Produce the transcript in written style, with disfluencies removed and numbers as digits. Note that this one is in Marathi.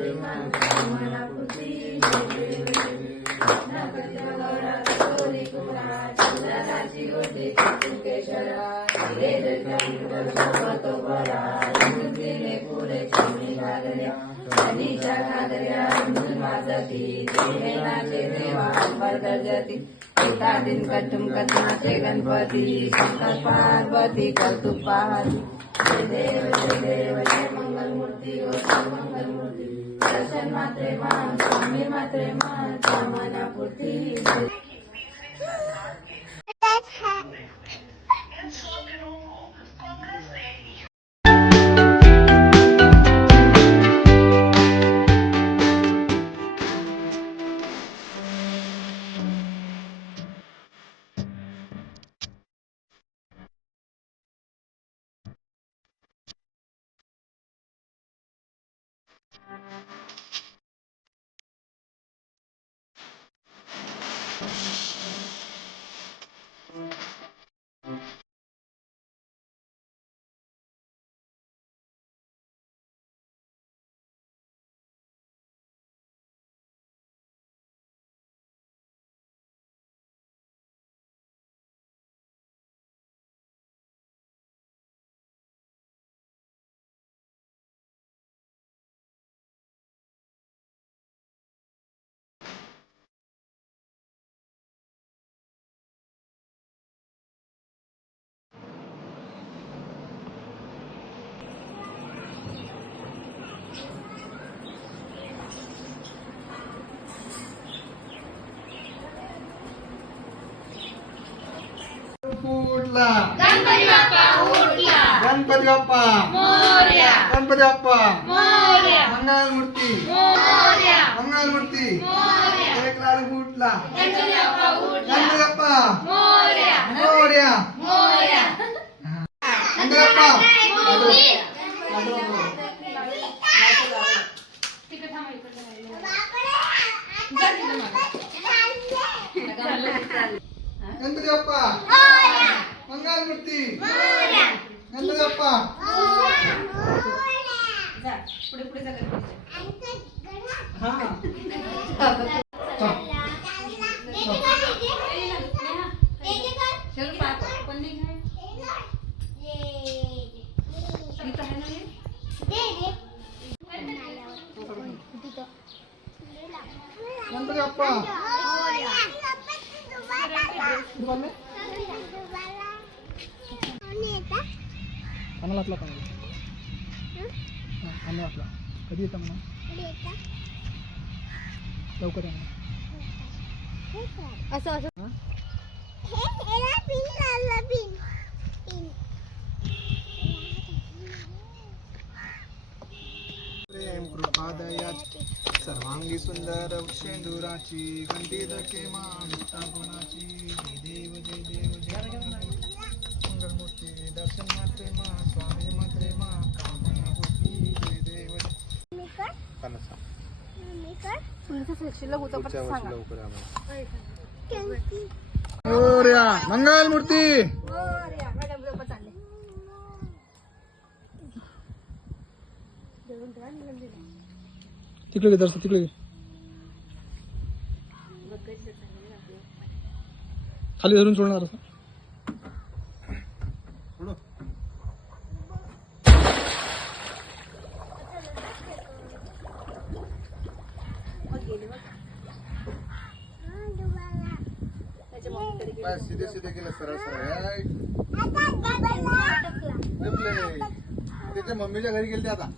मात्रे मान कामना पूर्ती गौरी कुमार चंद्राची गोष्टी केशरा सोबतो बरा दिले पुरे चिमणी घागऱ्या नदीच्या घागऱ्या माझती नाचे देवा परदर्जती एका दिन कटुम कथनाचे गणपती शंकर पार्वती कौतुक पाहती जय देव जय मंगलमूर्ती ओ मंगलमूर्ती दर्शन मात्रे मान स्वामी मात्रे मान कामना पूर्ती उठला गणपती बाप्पा उठला गणपती बाप्पा मोरया गणपती बाप्पा मोरया मंगलमूर्ती मोरया मंगलमूर्ती मोरया एक लाडू उठला गणपती बाप्पा उठला गणपती बाप्पा मोरया मोरया मोरया गणपती बाप्पा गणपती बाप्पा मंगलमूर्ती गणपती बाप्पा पुढे पुढे जा हा चल पाप पण नाही गणपती बाप्पा कानाला आपला कानाला आपला कधी येतं म्हणा लवकर या असं असं प्रेम कृपादयाची सर्वांगी सुंदर शेंदुराची कंठी दके माता गुणाची देव जय देव जय मंगलमूर्ती दर्शन मात्रे मा स्वामी मात्रे मा कामना पूर्ती जय देव मोरया मंगलमूर्ती तिकडे दर्शन तिकडे खाली धरून सोडणार असं सीधे सीधे केलं सरळ सरळ त्याच्या मम्मीच्या घरी गेले आता